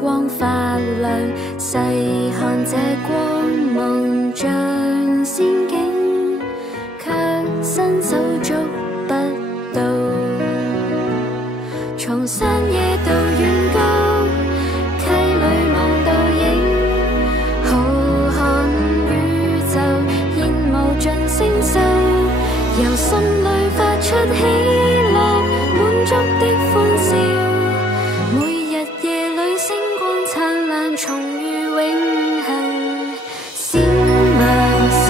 光發亮，細看這光芒像仙境，卻伸手捉不到。從山野到遠高，溪裏望到影，浩瀚宇宙現無盡星宿，由心裏發出喜樂滿足的歡笑。每日夜裏星光燦爛，重遇永恆。閃亮星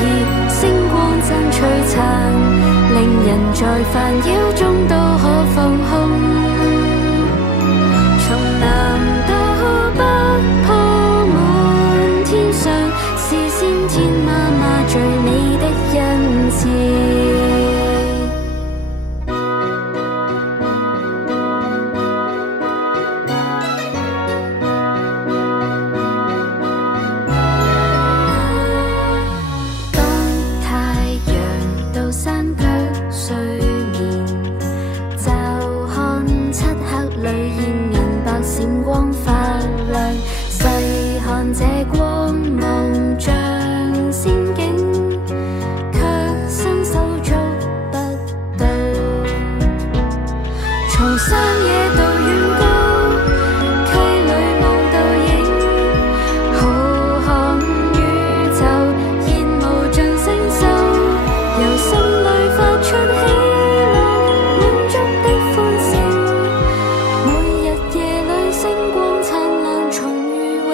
熱，星光真璀璨，令人在煩擾中都可放空。從南到北鋪滿天上，是先天媽媽最美的恩賜。這光芒像仙境，卻伸手捉不到。從山野到遠高，溪裏望到影，浩瀚宇宙現無盡星宿，由心裏發出喜樂滿足的歡笑。每日夜裏星光燦爛，重遇永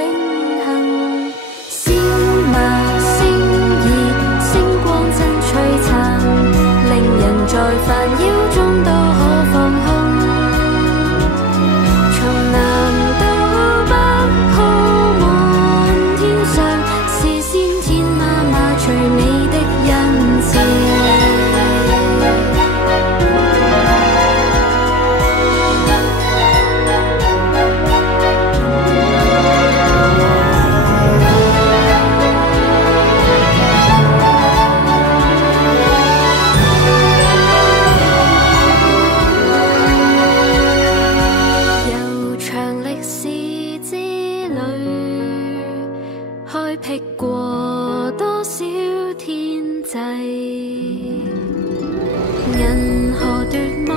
在煩擾中都可放空。從南到北鋪滿天上，是先天媽媽最美的恩賜。開闢過多少天際，銀河奪目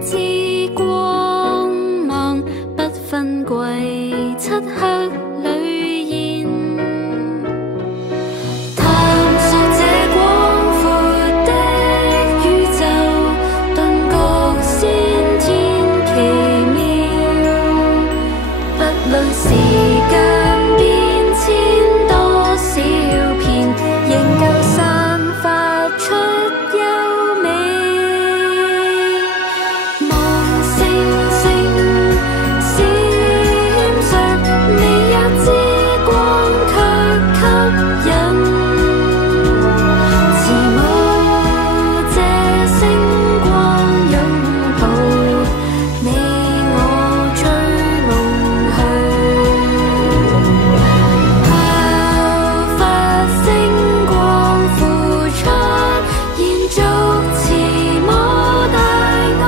之光芒，不分貴漆黑裏現。探索這廣闊的宇宙，頓覺先天奇妙，不論時間變遷多少遍，仍舊散發出優美。望星星閃爍，未有之光卻吸引。慈母這星光擁抱，你我追夢去。效法星光付出，延續慈母大愛。